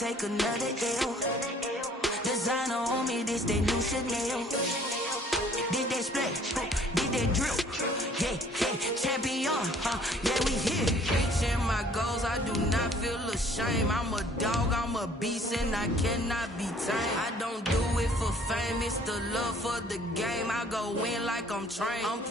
take another L. Designer on me, this they new Chanel. Did they split? Did they drip? Yeah, yeah, champion, yeah, we here. Reaching my goals, I do not feel ashamed. I'm a dog, I'm a beast, and I cannot be tamed. I don't do it for fame, it's the love for the game. I go in like I'm trained.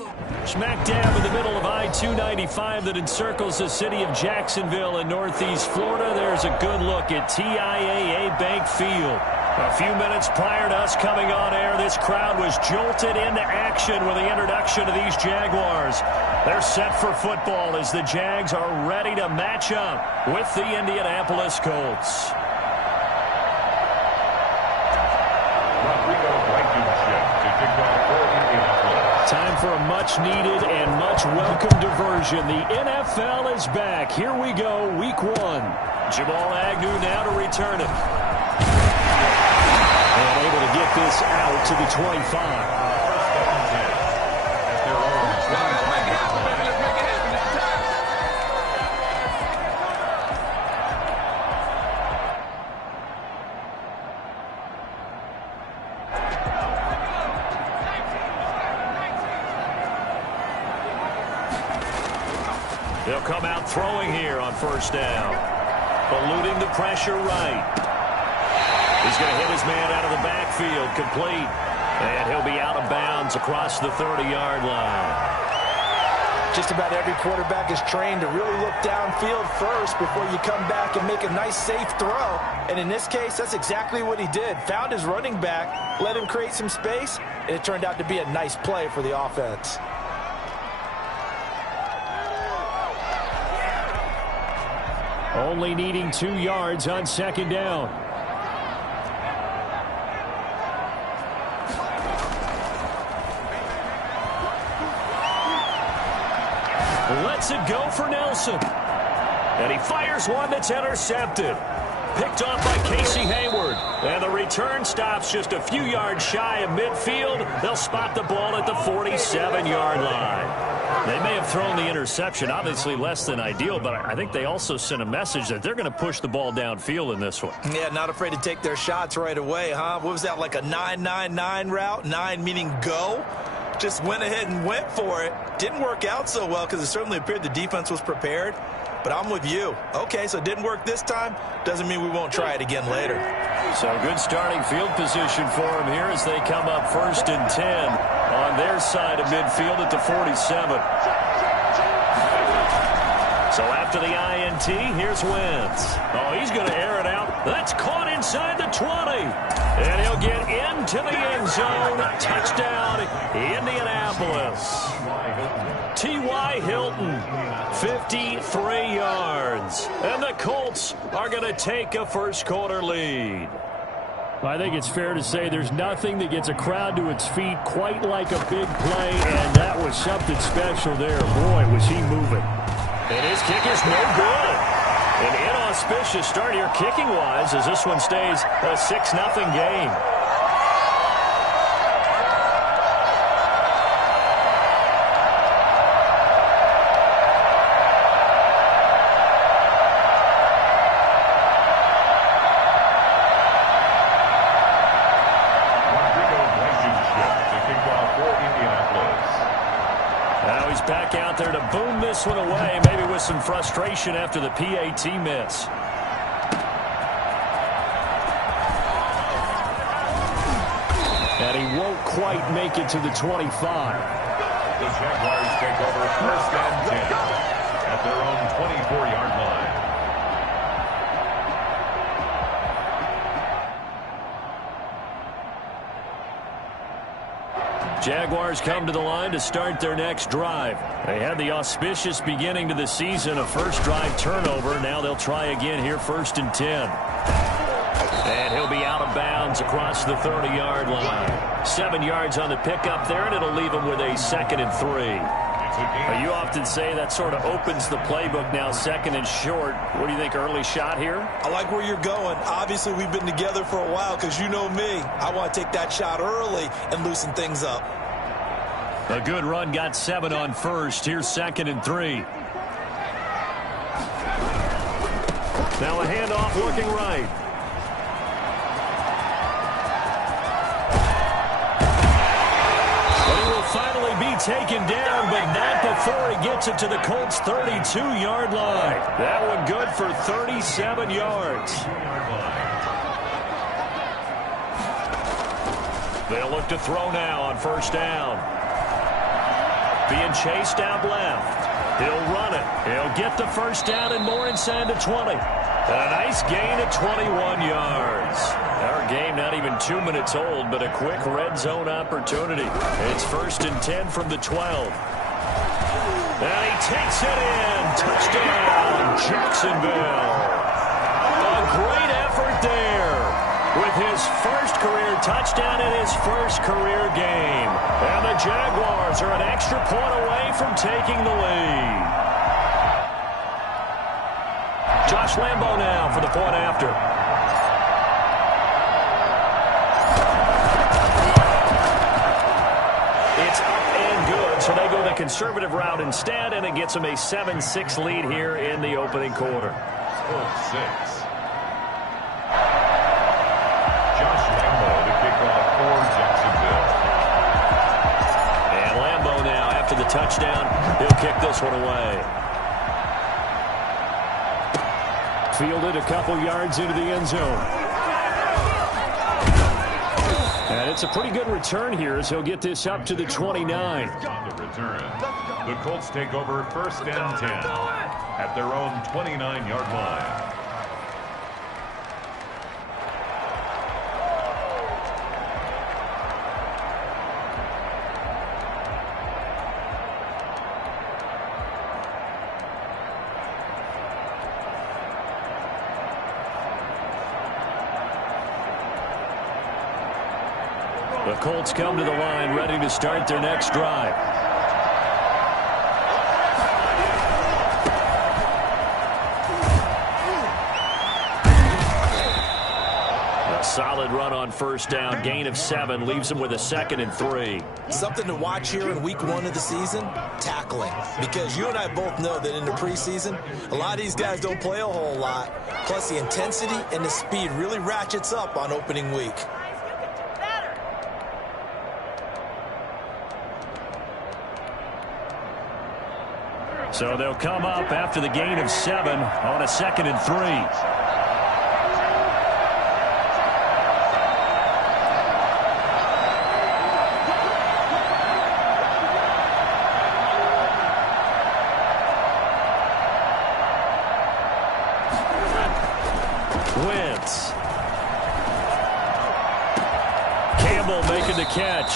Smack dab in the middle of I-295 that encircles the city of Jacksonville in northeast Florida. There's a good look at TIAA Bank Field. A few minutes prior to us coming on air, this crowd was jolted into action with the introduction of these Jaguars. They're set for football as the Jags are ready to match up with the Indianapolis Colts. Time for a much-needed and much-welcome diversion. The NFL is back. Here we go, Week 1. Jamal Agnew now to return it. And able to get this out to the 25. They'll come out throwing here on first down. Eluding the pressure right. He's going to hit his man out of the backfield, complete. And he'll be out of bounds across the 30-yard line. Just about every quarterback is trained to really look downfield first before you come back and make a nice, safe throw. And in this case, that's exactly what he did. Found his running back, let him create some space, and it turned out to be a nice play for the offense. Only needing 2 yards on second down. Lets it go for Nelson. And he fires one that's intercepted. Picked off by Casey Hayward. And the return stops just a few yards shy of midfield. They'll spot the ball at the 47-yard line. They may have thrown the interception, obviously less than ideal, but I think they also sent a message that they're going to push the ball downfield in this one. Yeah, not afraid to take their shots right away, huh? What was that, like a 9-9-9 route? 9 meaning go? Just went ahead and went for it. Didn't work out so well because it certainly appeared the defense was prepared. But I'm with you. Okay, so it didn't work this time. Doesn't mean we won't try it again later. So good starting field position for them here as they come up 1st and 10 on their side of midfield at the 47. So after the INT, here's Wentz. Oh, he's going to air it out. That's caught inside the 20. And he'll get into the end zone. Touchdown, Indianapolis. T.Y. Hilton, 53 yards. And the Colts are going to take a first-quarter lead. I think it's fair to say there's nothing that gets a crowd to its feet quite like a big play, and that was something special there. Boy, was he moving. And his kick is no good. An inauspicious start here kicking-wise as this one stays a 6-0 game. Back out there to boom this one away, maybe with some frustration after the PAT miss. And he won't quite make it to the 25. The Jaguars take over 1st and 10 at their own 24-yard line. Jaguars come to the line to start their next drive. They had the auspicious beginning to the season, a first drive turnover. Now they'll try again here 1st and 10. And he'll be out of bounds across the 30-yard line. 7 yards on the pickup there, and it'll leave him with a 2nd and 3. You often say that sort of opens the playbook now, 2nd and short. What do you think, early shot here? I like where you're going. Obviously, we've been together for a while because you know me. I want to take that shot early and loosen things up. A good run, got 7 on first. Here's 2nd and 3. Now a handoff looking right. taken down, but not before he gets it to the Colts' 32-yard line. That one good for 37 yards. They'll look to throw now on first down. Being chased out left. He'll run it. He'll get the first down and more inside the 20. A nice gain of 21 yards. Our game not even 2 minutes old, but a quick red zone opportunity. It's 1st and 10 from the 12. And he takes it in. Touchdown, Jacksonville. A great effort there with his first career touchdown in his first career game. And the Jaguars are an extra point away from taking the lead. Josh Lambo now for the point after. It's up and good, so they go the conservative route instead, and it gets them a 7-6 lead here in the opening quarter. 6. Josh Lambo, the kickoff for Jacksonville. And Lambo now, after the touchdown, he'll kick this one away. Fielded a couple yards into the end zone. And it's a pretty good return here as he'll get this up to the 29. The return. The Colts take over 1st and 10 at their own 29-yard line. The Colts come to the line ready to start their next drive. A solid run on first down. Gain of 7 leaves them with a 2nd and 3. Something to watch here in week 1 of the season, tackling. Because you and I both know that in the preseason, a lot of these guys don't play a whole lot. Plus the intensity and the speed really ratchets up on opening week. So they'll come up after the gain of 7 on a 2nd and 3. Wentz. Campbell making the catch.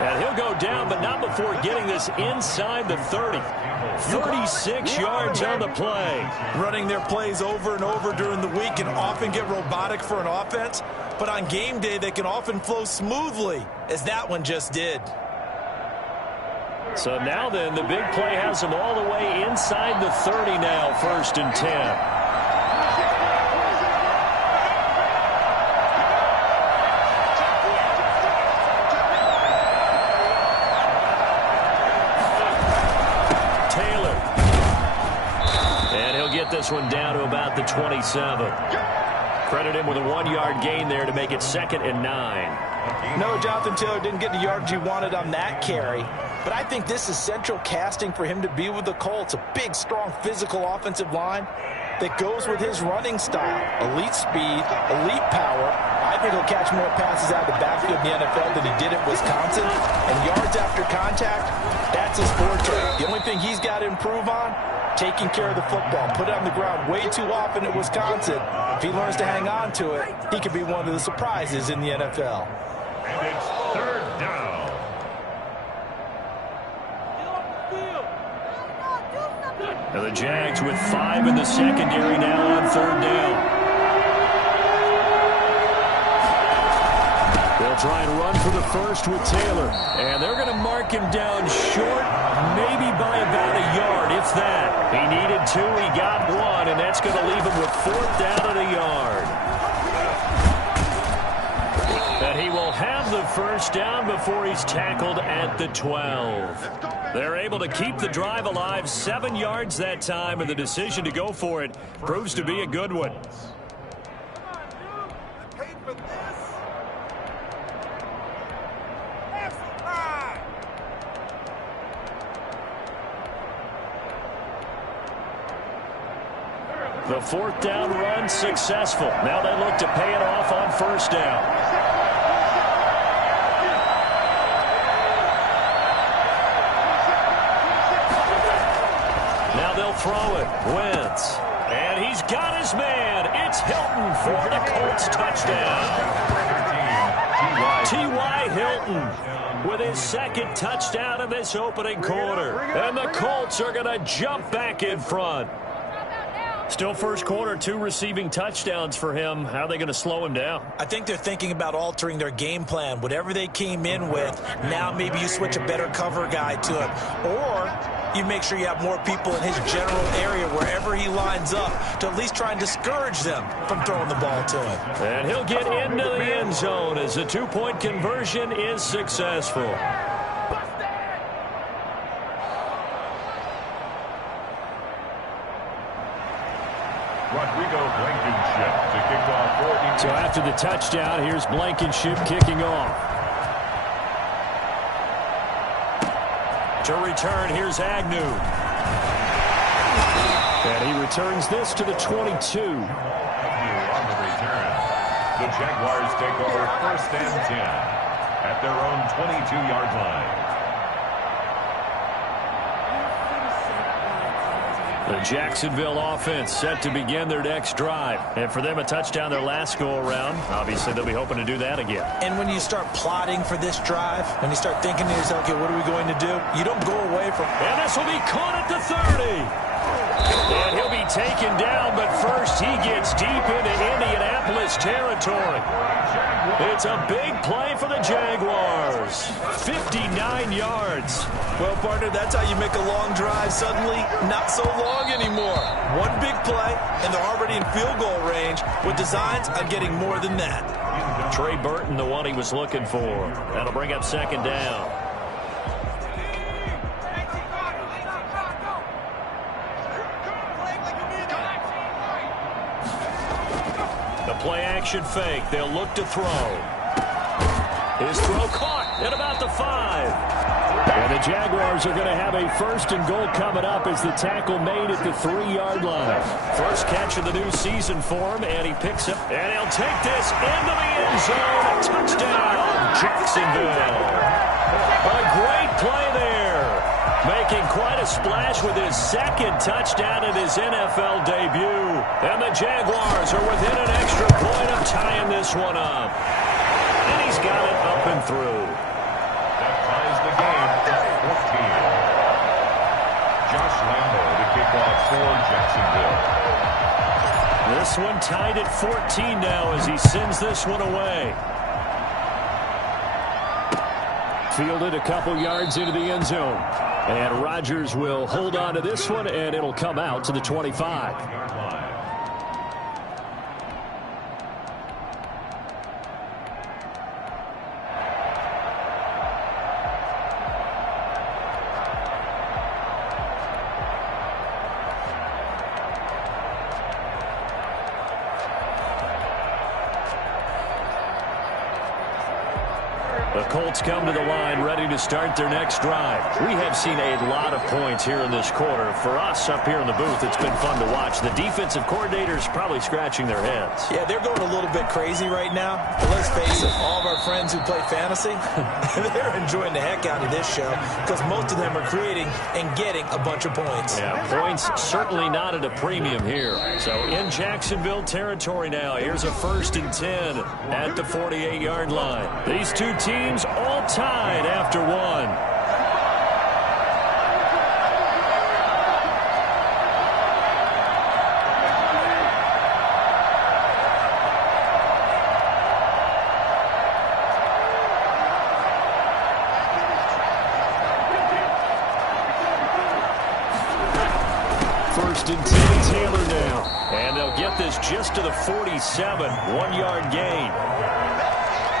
And he'll go down, but not before getting this inside the 30. 36 yards on the play. Running their plays over and over during the week can often get robotic for an offense, but on game day they can often flow smoothly, as that one just did. So now then, the big play has them all the way inside the 30 now, 1st and 10. This one down to about the 27. Credit him with a 1-yard gain there to make it 2nd and 9. No, Jonathan Taylor didn't get the yards he wanted on that carry, but I think this is central casting for him to be with the Colts. A big, strong, physical offensive line that goes with his running style. Elite speed, elite power. I think he'll catch more passes out of the backfield in the NFL than he did at Wisconsin. And yards after contact, that's his forte. The only thing he's got to improve on, taking care of the football. Put it on the ground way too often at Wisconsin. If he learns to hang on to it, he could be one of the surprises in the NFL. And it's 3rd down. Now the Jags with 5 in the secondary now on 3rd down. They'll try and run for the first with Taylor. And they're going to mark him down short, maybe by about a yard, if that. He needed 2, he got 1, and that's going to leave him with 4th down and a yard. And he will have the first down before he's tackled at the 12. They're able to keep the drive alive, 7 yards that time, and the decision to go for it proves to be a good one. The fourth down run successful. Now they look to pay it off on first down. Now they'll throw it. Wentz. And he's got his man. It's Hilton for the Colts touchdown. T.Y. Hilton with his second touchdown in this opening quarter. And the Colts are going to jump back in front. Still first quarter, 2 receiving touchdowns for him. How are they going to slow him down? I think they're thinking about altering their game plan. Whatever they came in with, now maybe you switch a better cover guy to him. Or you make sure you have more people in his general area wherever he lines up to at least try and discourage them from throwing the ball to him. And he'll get into the end zone as the 2-point conversion is successful. Rodrigo Blankenship to kick off for the... So after the touchdown, here's Blankenship kicking off. To return, here's Agnew. And he returns this to the 22. On the return, the Jaguars take over first and 10 at their own 22-yard line. The Jacksonville offense set to begin their next drive. And for them, a touchdown their last go-around. Obviously, they'll be hoping to do that again. And when you start plotting for this drive, when you start thinking to yourself, okay, what are we going to do? You don't go away from... And this will be caught at the 30. And he'll be taken down, but first he gets deep into Indianapolis territory. It's a big play for the Jaguars. 59 yards. Well, partner, that's how you make a long drive suddenly not so long anymore. One big play, and they're already in field goal range with designs on getting more than that. Trey Burton, the one he was looking for. That'll bring up second down. The play-action fake. They'll look to throw. His throw caught at about the 5. And the Jaguars are going to have a first and goal coming up as the tackle made at the 3-yard line. First catch of the new season for him, and he picks it. And he'll take this into the end zone. Touchdown, Jacksonville. A great play there. Making quite a splash with his second touchdown in his NFL debut. And the Jaguars are within an extra point of tying this one up. And he's got it up and through. That ties the game at 14. Josh Lambo to kick off for Jacksonville. This one tied at 14 now as he sends this one away. Fielded a couple yards into the end zone. And Rodgers will hold on to this one, and it'll come out to the 25. The Colts come to the line ready to start their next drive. We have seen a lot of points here in this quarter. For us up here in the booth, it's been fun to watch. The defensive coordinators probably scratching their heads. Yeah, they're going a little bit crazy right now. But let's face it, all of our friends who play fantasy, they're enjoying the heck out of this show because most of them are creating and getting a bunch of points. Yeah, points certainly not at a premium here. So in Jacksonville territory now, here's a 1st and 10 at the 48-yard line. These two teams all tied after one. First and 10, Taylor now. And they'll get this just to the 47, 1-yard gain.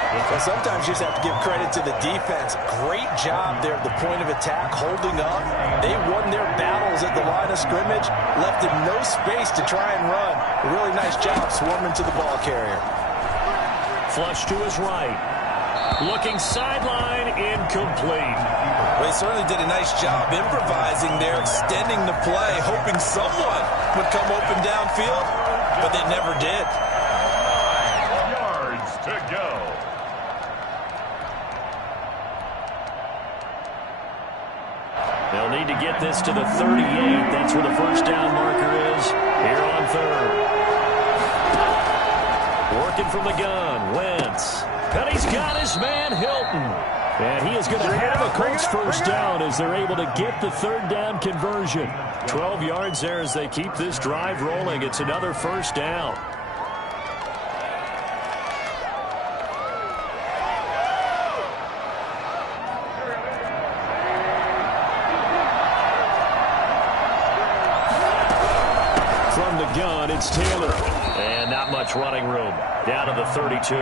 Well, sometimes you just have to give credit to the defense. Great job there at the point of attack, holding up. They won their battles at the line of scrimmage, left him no space to try and run. A really nice job swarming to the ball carrier. Flush to his right. Looking sideline, incomplete. Well, he certainly did a nice job improvising there, extending the play, hoping someone would come open downfield, but they never did. 9 yards to go. They'll need to get this to the 38. That's where the first down marker is here on third. Working from the gun, Wentz. And he's got his man, Hilton. And he is going to have a Colts first down as they're able to get the third down conversion. 12 yards there as they keep this drive rolling. It's another first down. From the gun, it's Taylor. And not much running room. Down to the 32.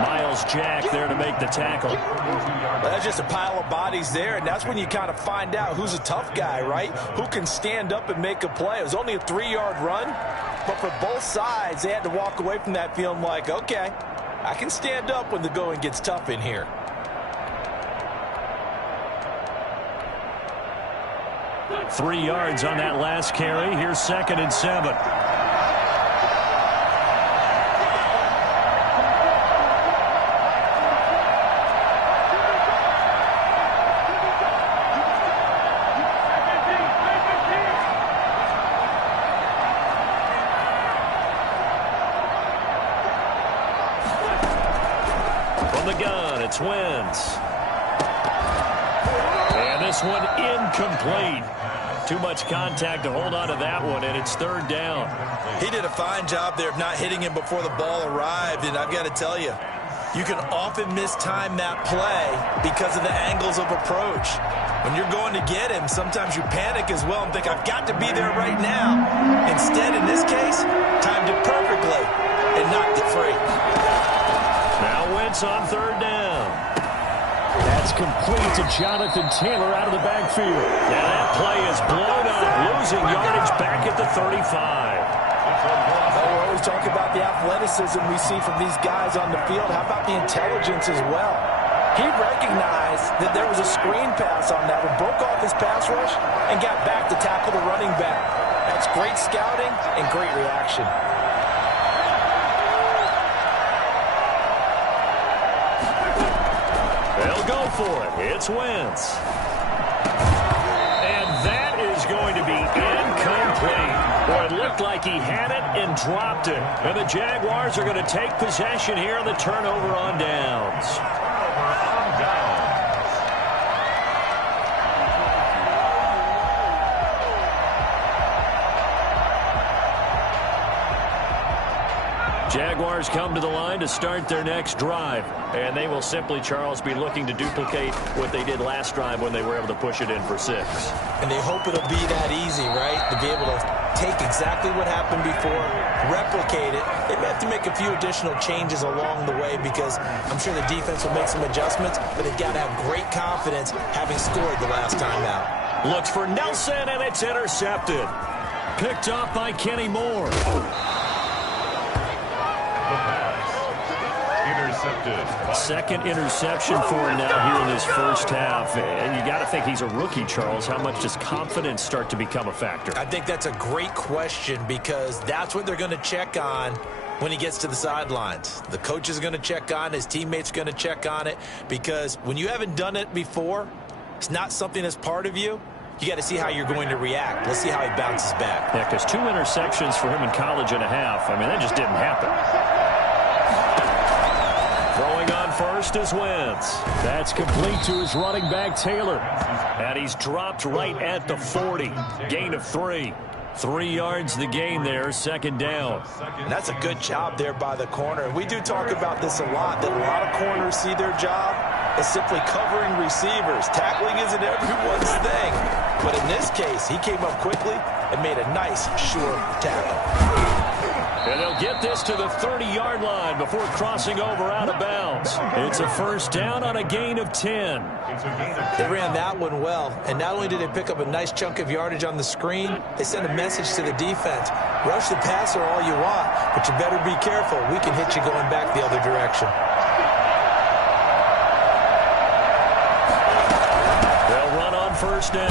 Miles Jack there to make the tackle. That's just a pile of bodies there, and that's when you kind of find out who's a tough guy, right? Who can stand up and make a play. It was only a 3-yard run, but for both sides, they had to walk away from that feeling like, okay, I can stand up when the going gets tough in here. Three yards on that last carry. Here's 2nd and 7. From the gun, it's Wentz. And this one incomplete. Too much contact to hold on to that one, and it's third down. He did a fine job there of not hitting him before the ball arrived, and I've got to tell you, you can often mistime that play because of the angles of approach. When you're going to get him, sometimes you panic as well and think, I've got to be there right now. Instead, in this case, timed it perfectly and knocked it free. Now Wentz on third down. That's complete to Jonathan Taylor out of the backfield. Now that play is blown up, losing yardage back at the 35. We're always talking about the athleticism we see from these guys on the field. How about the intelligence as well? He recognized that there was a screen pass on that and broke off his pass rush and got back to tackle the running back. That's great scouting and great reaction. They'll go for it. It's Wentz. And that is going to be incomplete. Boy, it looked like he had it and dropped it. And the Jaguars are going to take possession here on the turnover on downs. Jaguars come to the line to start their next drive. And they will simply, Charles, be looking to duplicate what they did last drive when they were able to push it in for 6. And they hope it'll be that easy, right? To be able to take exactly what happened before, replicate it. They may have to make a few additional changes along the way because I'm sure the defense will make some adjustments, but they've got to have great confidence having scored the last time out. Looks for Nelson, and it's intercepted. Picked up by Kenny Moore. Intercepted. Second interception for him now here in this first half. And you got to think he's a rookie, Charles. How much does confidence start to become a factor? I think that's a great question because that's what they're going to check on when he gets to the sidelines. The coach is going to check on it. His teammates are going to check on it because when you haven't done it before, it's not something that's part of you. You got to see how you're going to react. Let's see how he bounces back. Yeah, because 2 interceptions for him in college and a half. I mean, that just didn't happen. Throwing on first is Wentz. That's complete to his running back, Taylor. And he's dropped right at the 40. Gain of 3. 3 yards the gain there, second down. And that's a good job there by the corner. We do talk about this a lot, that a lot of corners see their job as simply covering receivers. Tackling isn't everyone's thing. But in this case, he came up quickly and made a nice, sure tackle. And they'll get this to the 30-yard line before crossing over out of bounds. It's a first down on a gain of 10. They ran that one well, and not only did they pick up a nice chunk of yardage on the screen, they sent a message to the defense. Rush the passer all you want, but you better be careful. We can hit you going back the other direction. first down.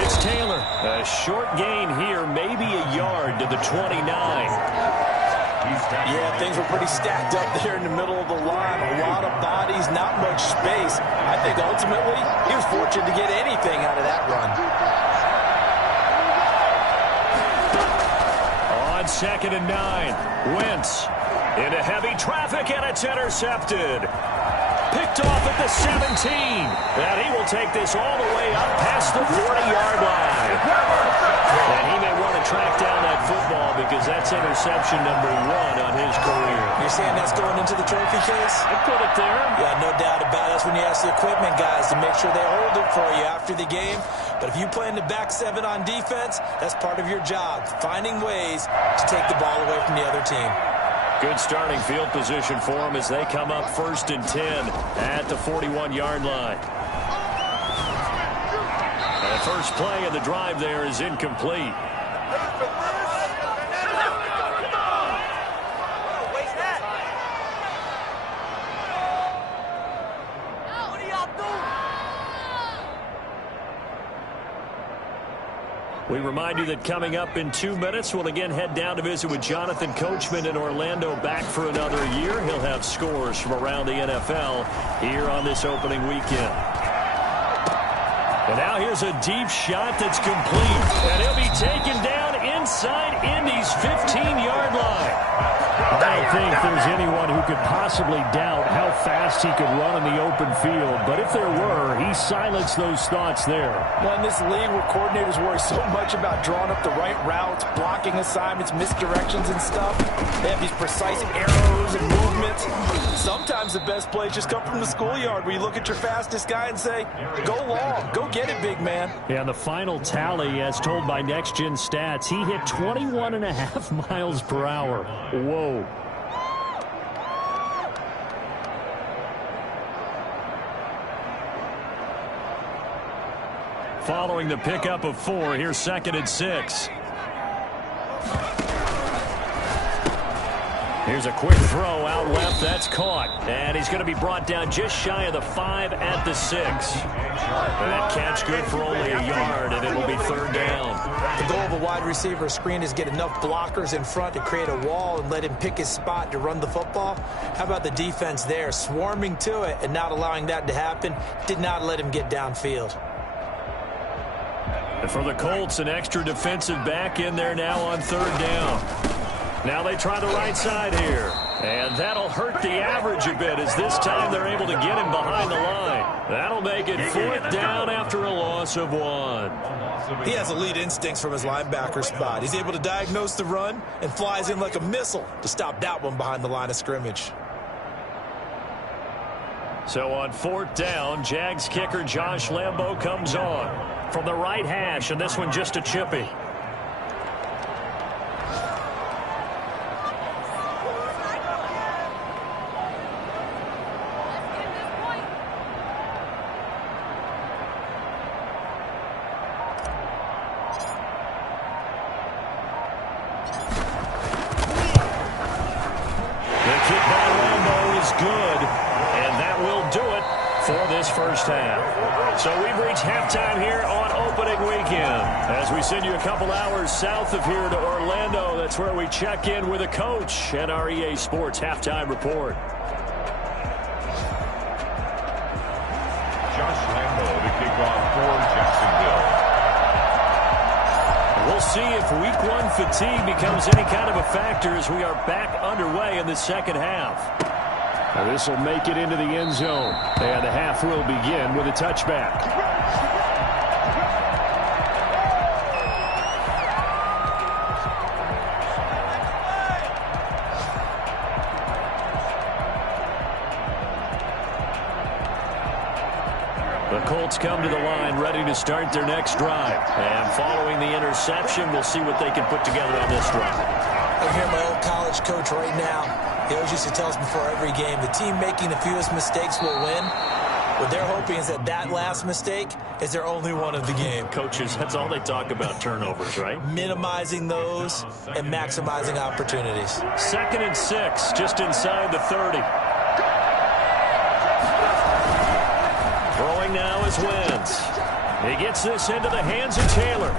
It's Taylor. A short gain here, maybe a yard to the 29. Yeah, things were pretty stacked up there in the middle of the line. A lot of bodies, not much space. I think ultimately he was fortunate to get anything out of that run. On 2nd and 9, Wentz into heavy traffic, and it's intercepted. Picked off at the 17. And he will take this all the way up past the 40-yard line. And he may want to track down that football because that's interception number 1 on his career. You're saying that's going into the trophy case? I put it there. Yeah, no doubt about it. That's when you ask the equipment guys to make sure they hold it for you after the game. But if you play in the back 7 on defense, that's part of your job, finding ways to take the ball away from the other team. Good starting field position for them as they come up 1st and 10 at the 41-yard line. And the first play of the drive there is incomplete. We remind you that coming up in 2 minutes, we'll again head down to visit with Jonathan Coachman in Orlando, back for another year. He'll have scores from around the NFL here on this opening weekend. And now here's a deep shot that's complete. And he'll be taken down inside Indy's 15-yard line. I don't think there's anyone who could possibly doubt how fast he could run in the open field. But if there were, he silenced those thoughts there. Well, in this league where coordinators worry so much about drawing up the right routes, blocking assignments, misdirections and stuff, they have these precise arrows and movements. Sometimes the best plays just come from the schoolyard where you look at your fastest guy and say, go long, go get it, big man. And the final tally, as told by Next Gen Stats, he hit 21.5 miles per hour. Whoa. Following the pickup of 4, here's 2nd and 6. Here's a quick throw out left. That's caught. And he's going to be brought down just shy of the 5 at the 6. And that catch good for only a yard, and it'll be 3rd down. The goal of a wide receiver screen is get enough blockers in front to create a wall and let him pick his spot to run the football. How about the defense there, swarming to it and not allowing that to happen? Did not let him get downfield. And for the Colts, an extra defensive back in there now on 3rd down. Now they try the right side here. And that'll hurt the average a bit as this time they're able to get him behind the line. That'll make it 4th down after a loss of 1. He has elite instincts from his linebacker spot. He's able to diagnose the run and flies in like a missile to stop that one behind the line of scrimmage. So on 4th down, Jags kicker Josh Lambo comes on from the right hash, and this one just a chippy. First half. So we've reached halftime here on opening weekend. As we send you a couple hours south of here to Orlando, that's where we check in with a coach and our EA Sports halftime report. Josh Lambo to kick off for Jacksonville. We'll see if week 1 fatigue becomes any kind of a factor as we are back underway in the second half. Now this will make it into the end zone. And the half will begin with a touchback. The Colts come to the line ready to start their next drive. And following the interception, we'll see what they can put together on this drive. I hear my old college coach right now. He always used to tell us before every game, the team making the fewest mistakes will win. What they're hoping is that that last mistake is their only one of the game. Coaches, that's all they talk about, turnovers, right? Minimizing those and maximizing opportunities. 2nd and 6, just inside the 30. Throwing now is Wentz. He gets this into the hands of Taylor.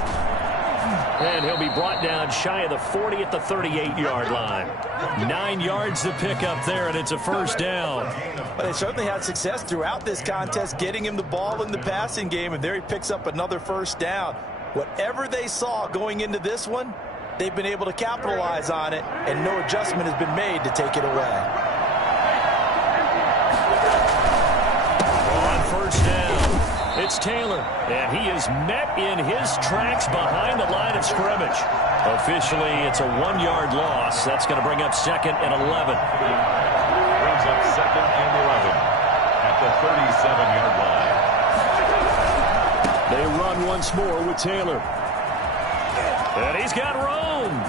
And he'll be brought down shy of the 40 at the 38-yard line. 9 yards to pick up there, and it's a first down. But they certainly had success throughout this contest, getting him the ball in the passing game, and there he picks up another first down. Whatever they saw going into this one, they've been able to capitalize on it, and no adjustment has been made to take it away. On first down, it's Taylor, and he is met in his tracks behind the line of scrimmage. Officially, it's a 1-yard loss. That's going to bring up 2nd and 11. Brings up 2nd and 11 at the 37-yard line. They run once more with Taylor. And he's got Rome.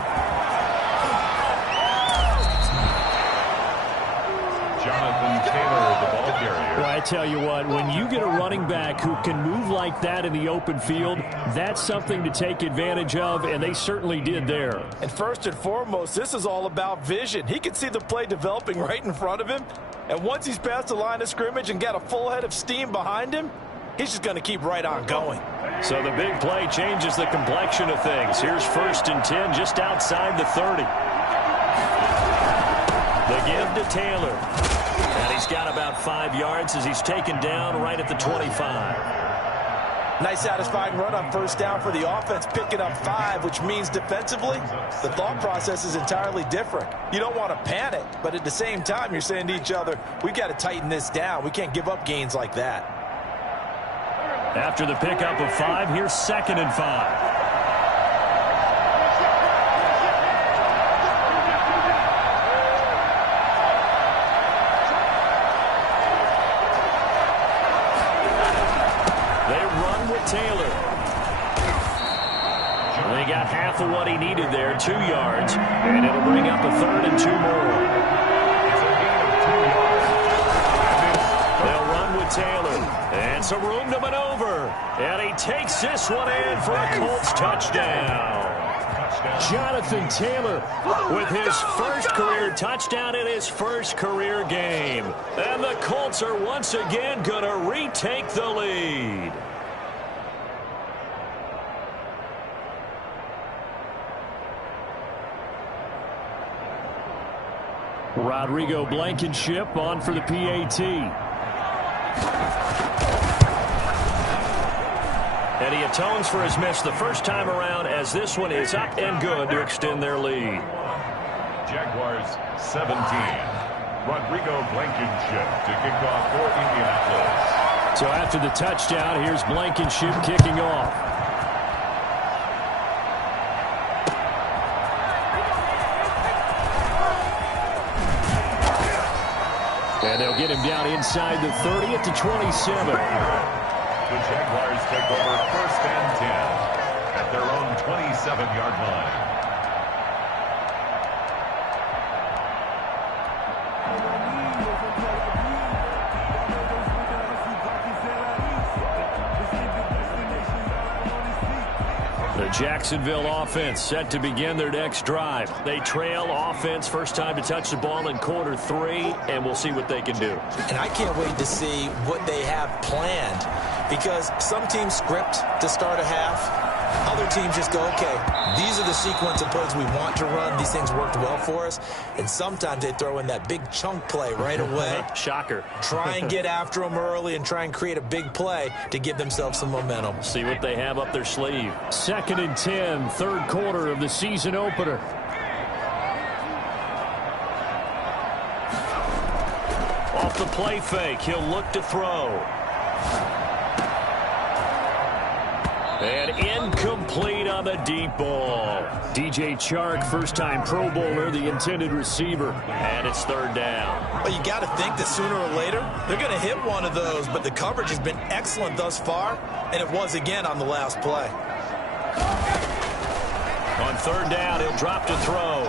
Jonathan Taylor, the ball carrier. Well, I tell you what, when you get a running back who can move like that in the open field, that's something to take advantage of, and they certainly did there. And first and foremost, this is all about vision. He can see the play developing right in front of him, and once he's past the line of scrimmage and got a full head of steam behind him, he's just going to keep right on going. So the big play changes the complexion of things. Here's 1st and 10 just outside the 30. The give to Taylor. And he's got about 5 yards as he's taken down right at the 25. Nice satisfying run on first down for the offense, picking up 5, which means defensively, the thought process is entirely different. You don't want to panic, but at the same time, you're saying to each other, we've got to tighten this down. We can't give up gains like that. After the pickup of 5, here's 2nd and 5. Taylor. They got half of what he needed there, 2 yards, and it'll bring up a 3rd and 2 more. They'll run with Taylor, and some room to maneuver, and he takes this one in for a Colts touchdown. Jonathan Taylor with his first career touchdown in his first career game, and the Colts are once again going to retake the lead. Rodrigo Blankenship on for the PAT. And he atones for his miss the first time around as this one is up and good to extend their lead. Jaguars 17. Rodrigo Blankenship to kick off for Indianapolis. So after the touchdown, here's Blankenship kicking off. And they'll get him down inside the 30 at the 27. The Jaguars take over 1st and 10 at their own 27-yard line. The Jacksonville offense set to begin their next drive. They trail offense, first time to touch the ball in quarter 3, and we'll see what they can do. And I can't wait to see what they have planned, because some teams script to start a half. Other teams just go, okay, these are the sequence of plays we want to run. These things worked well for us. And sometimes they throw in that big chunk play right away. Shocker. Try and get after them early and try and create a big play to give themselves some momentum. See what they have up their sleeve. 2nd and 10, 3rd quarter of the season opener. Off the play fake, he'll look to throw. And incomplete on the deep ball. DJ Chark, first-time Pro Bowler, the intended receiver. And it's 3rd down. Well, you got to think that sooner or later, they're going to hit one of those, but the coverage has been excellent thus far, and it was again on the last play. On 3rd down, he'll drop to throw.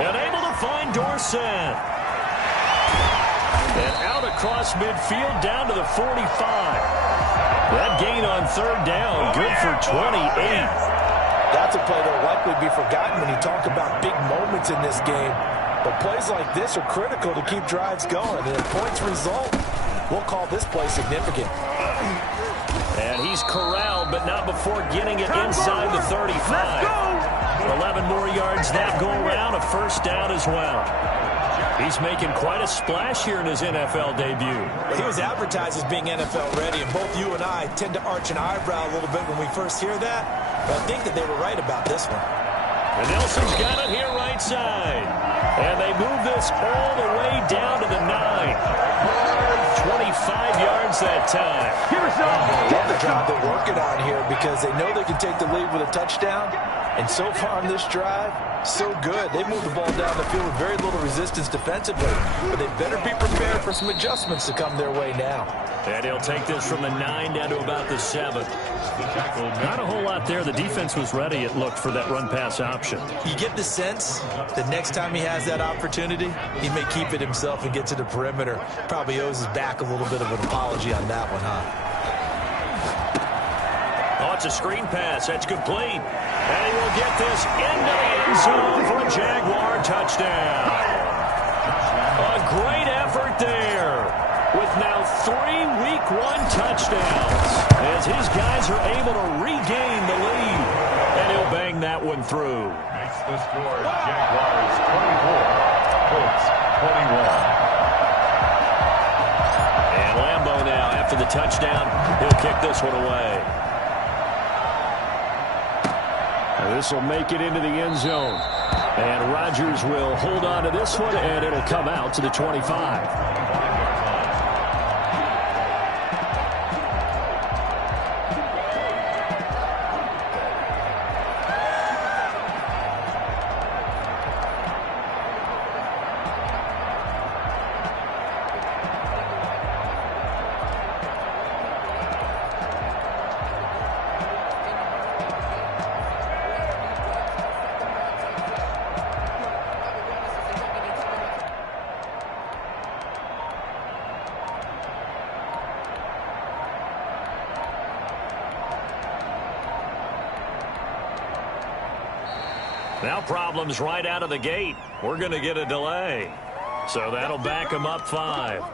And able to find Dorsett. And out across midfield down to the 45. That gain on 3rd down, good for 28. That's a play that will likely be forgotten when you talk about big moments in this game. But plays like this are critical to keep drives going. And if points result, we'll call this play significant. And he's corralled, but not before getting it inside the 35. 11 more yards that go around, a first down as well. He's making quite a splash here in his NFL debut. He was advertised as being NFL ready, and both you and I tend to arch an eyebrow a little bit when we first hear that. But I think that they were right about this one. And Nelson's got it here right side. And they move this all the way down to the 9. 25 yards that time. I love the drive they're working on here because they know they can take the lead with a touchdown. And so far on this drive, so good. They moved the ball down the field with very little resistance defensively. But they better be prepared for some adjustments to come their way now. And he'll take this from the 9 down to about the 7. Not a whole lot there. The defense was ready, it looked, for that run-pass option. You get the sense that next time he has that opportunity, he may keep it himself and get to the perimeter. Probably owes his back a little bit of an apology on that one, huh? Oh, it's a screen pass. That's complete. And he will get this into the end zone for a Jaguar touchdown. A great effort there, with now 3 Week 1 touchdowns, as his guys are able to regain the lead. And he'll bang that one through. Makes the score Jaguars 24, Colts 21. And Lambeau now, after the touchdown, he'll kick this one away. This will make it into the end zone. And Rodgers will hold on to this one, and it'll come out to the 25. Now problems right out of the gate. We're going to get a delay. So that'll back them up 5.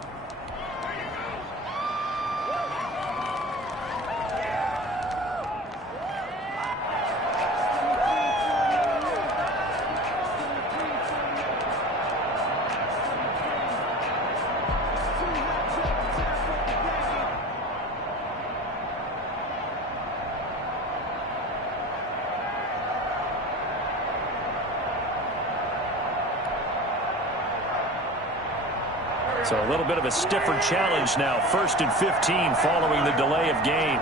So a little bit of a stiffer challenge now. 1st and 15 following the delay of game.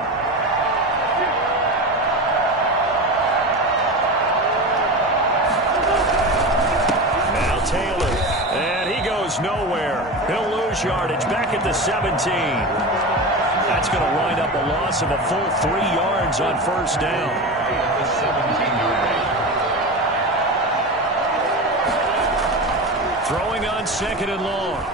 Now Taylor. And he goes nowhere. He'll lose yardage back at the 17. That's going to wind up a loss of a full 3 yards on first down. Throwing on 2nd and long.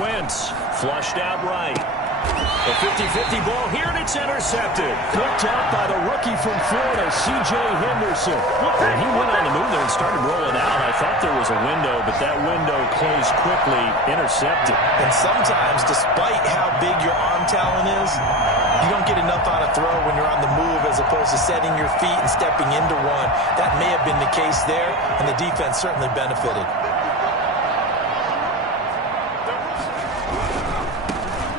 Wentz flushed out right. A 50-50 ball here, and it's intercepted. Picked up by the rookie from Florida, C.J. Henderson. And he went on the move there and started rolling out. I thought there was a window, but that window closed quickly, intercepted. And sometimes, despite how big your arm talent is, you don't get enough on a throw when you're on the move as opposed to setting your feet and stepping into one. That may have been the case there, and the defense certainly benefited.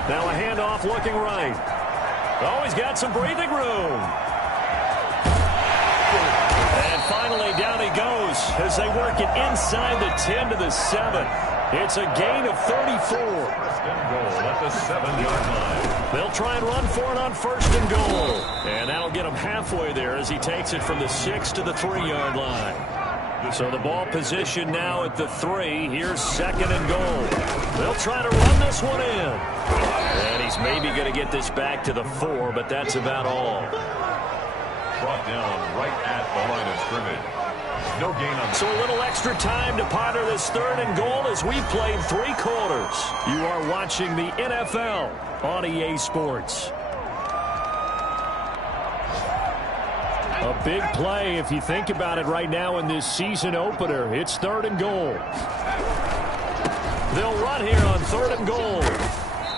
Now a handoff looking right. Oh, he's got some breathing room. And finally down he goes as they work it inside the 10 to the 7. It's a gain of 34. 1st and goal at the 7-yard line. They'll try and run for it on 1st and goal. And that'll get him halfway there as he takes it from the 6 to the 3-yard line. So the ball position now at the 3. Here's 2nd and goal. They'll try to run this one in. And he's maybe going to get this back to the 4, but that's about all. Brought down right at the line of scrimmage. No gain on So a little extra time to ponder this 3rd and goal as we played 3 quarters. You are watching the NFL on EA Sports. A big play if you think about it right now in this season opener. It's 3rd and goal. They'll run here on 3rd and goal.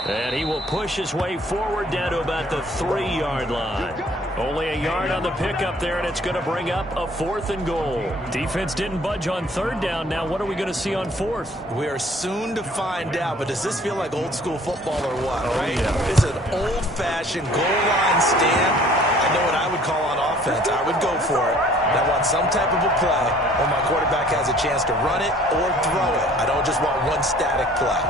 And he will push his way forward down to about the 3-yard line. Only a yard on the pickup there, and it's going to bring up a 4th and goal. Defense didn't budge on 3rd down. Now what are we going to see on 4th? We are soon to find out, but does this feel like old school football or what, right? Yeah. It's an old-fashioned goal line stand. I know what I would call on offense. I would go for it. And I want some type of a play where my quarterback has a chance to run it or throw it. I don't just want one static play.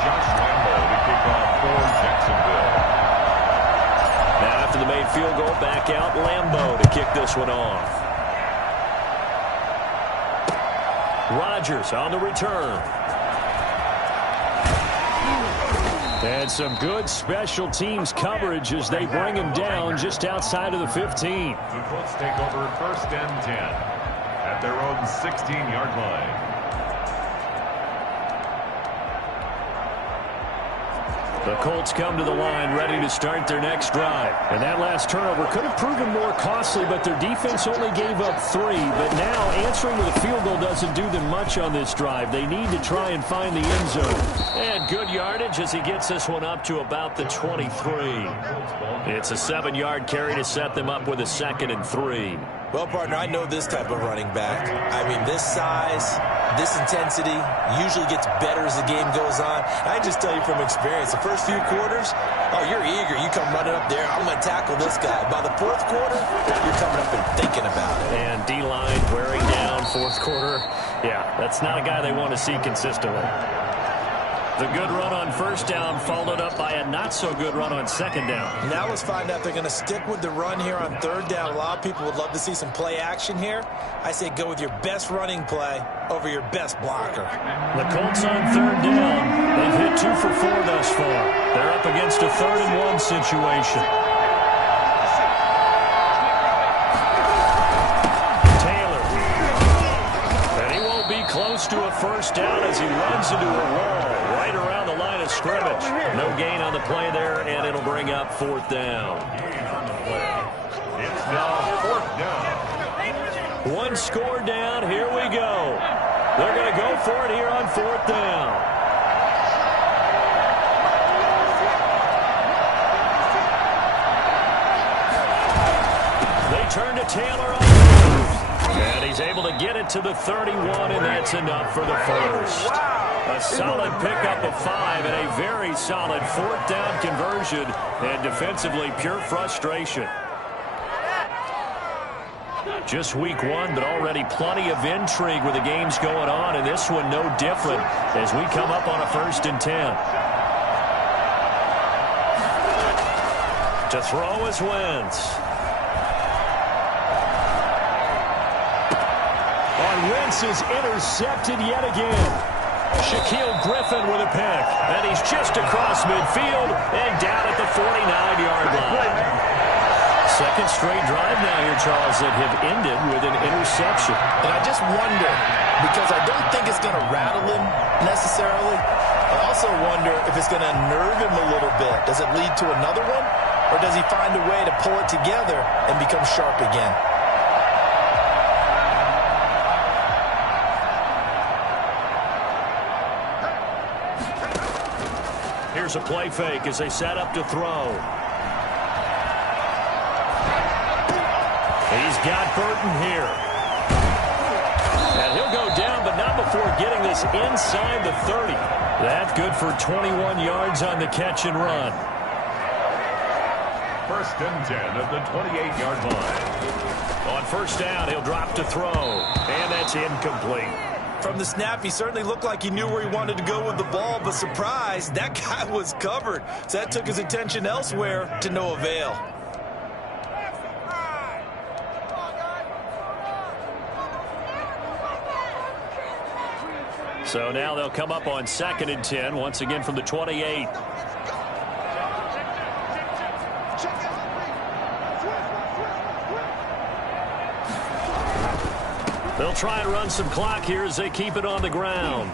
Josh Lambo to kick off for Jacksonville. Now after the made field goal, back out Lambo to kick this one off. Rodgers on the return. And some good special teams coverage as they bring him down just outside of the 15. The Colts take over 1st and 10 at their own 16-yard line. The Colts come to the line ready to start their next drive. And that last turnover could have proven more costly, but their defense only gave up 3. But now answering with a field goal doesn't do them much on this drive. They need to try and find the end zone. And good yardage as he gets this one up to about the 23. It's a 7-yard carry to set them up with a 2nd and 3. Well, partner, I know this type of running back. I mean, this size, this intensity usually gets better as the game goes on. I just tell you from experience, the first few quarters, oh, you're eager. You come running up there, I'm going to tackle this guy. By the 4th quarter, you're coming up and thinking about it. And D-line wearing down 4th quarter. Yeah, that's not a guy they want to see consistently. The good run on 1st down followed up by a not-so-good run on 2nd down. Now let's find out if they're going to stick with the run here on 3rd down. A lot of people would love to see some play action here. I say go with your best running play over your best blocker. The Colts on 3rd down. They've hit 2 for 4 thus far. They're up against a 3rd and 1 situation. Taylor. And he won't be close to a 1st down as he runs into a wall right around the line of scrimmage. No gain on the play there, and it'll bring up 4th down. It's now 4th down. 1 score down. Here we go. They're going to go for it here on 4th down. They turn to Taylor on the move. And he's able to get it to the 31, and that's enough for the 1st. A solid pickup of 5 and a very solid 4th down conversion, and defensively pure frustration. Just week 1, but already plenty of intrigue with the games going on, and this one no different as we come up on a 1st and 10. To throw is Wentz. Wentz is intercepted yet again. Shaquille Griffin with a pick. And he's just across midfield and down at the 49-yard line. 2nd straight drive now here, Charles, that have ended with an interception. And I just wonder, because I don't think it's going to rattle him necessarily, I also wonder if it's going to unnerve him a little bit. Does it lead to another one? Or does he find a way to pull it together and become sharp again? Here's a play fake as they set up to throw. He's got Burton here. And he'll go down, but not before getting this inside the 30. That's good for 21 yards on the catch and run. 1st and 10 at the 28-yard line. On 1st down, he'll drop to throw. And that's incomplete. From the snap, he certainly looked like he knew where he wanted to go with the ball, but surprise, that guy was covered. So that took his attention elsewhere to no avail. So now they'll come up on 2nd and 10, once again from the 28. They'll try and run some clock here as they keep it on the ground.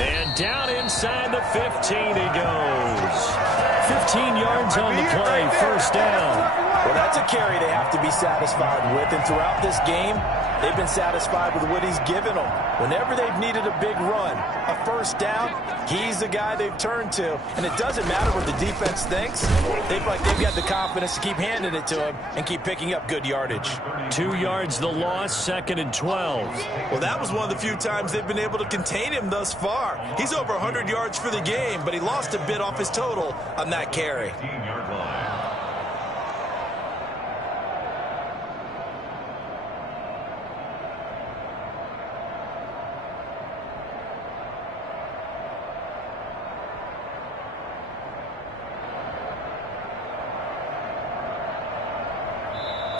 And down inside the 15 he goes. 15 yards on the play, 1st down. Well, that's a carry they have to be satisfied with. And throughout this game, they've been satisfied with what he's given them. Whenever they've needed a big run, a first down, he's the guy they've turned to. And it doesn't matter what the defense thinks. They've got the confidence to keep handing it to him and keep picking up good yardage. 2 yards the loss, 2nd and 12. Well, that was one of the few times they've been able to contain him thus far. He's over 100 yards for the game, but he lost a bit off his total on that carry. 15-yard line.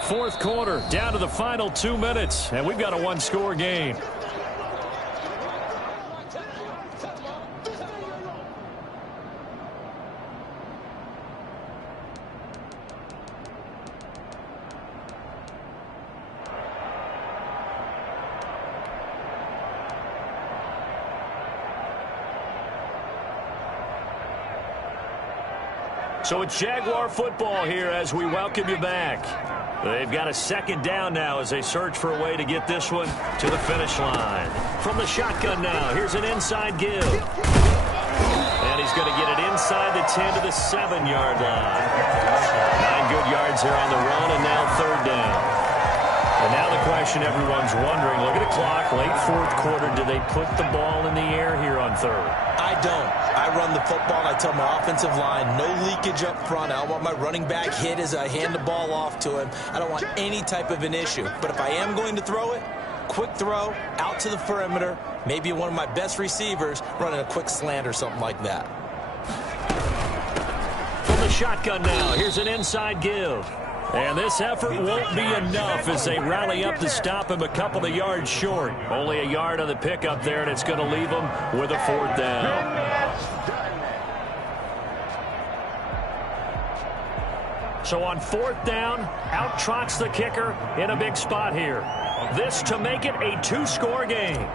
Fourth quarter, down to the final 2 minutes, and we've got a one-score game. So it's Jaguar football here as we welcome you back. They've got a second down now as they search for a way to get this one to the finish line. From the shotgun now, here's an inside give. And he's going to get it inside the 10 to the 7-yard line. 9 good yards there on the run, and now third down. And now the question everyone's wondering, look at the clock, late fourth quarter, do they put the ball in the air here on third? I don't. I run the football, and I tell my offensive line, no leakage up front. I don't want my running back hit as I hand the ball off to him. I don't want any type of an issue. But if I am going to throw it, quick throw, out to the perimeter, maybe one of my best receivers running a quick slant or something like that. From the shotgun now, here's an inside give. And this effort won't be enough as they rally up to stop him a couple of yards short. Only a yard on the pickup there, and it's going to leave him with a fourth down. So on fourth down, out trots the kicker in a big spot here. This to make it a 2-score game.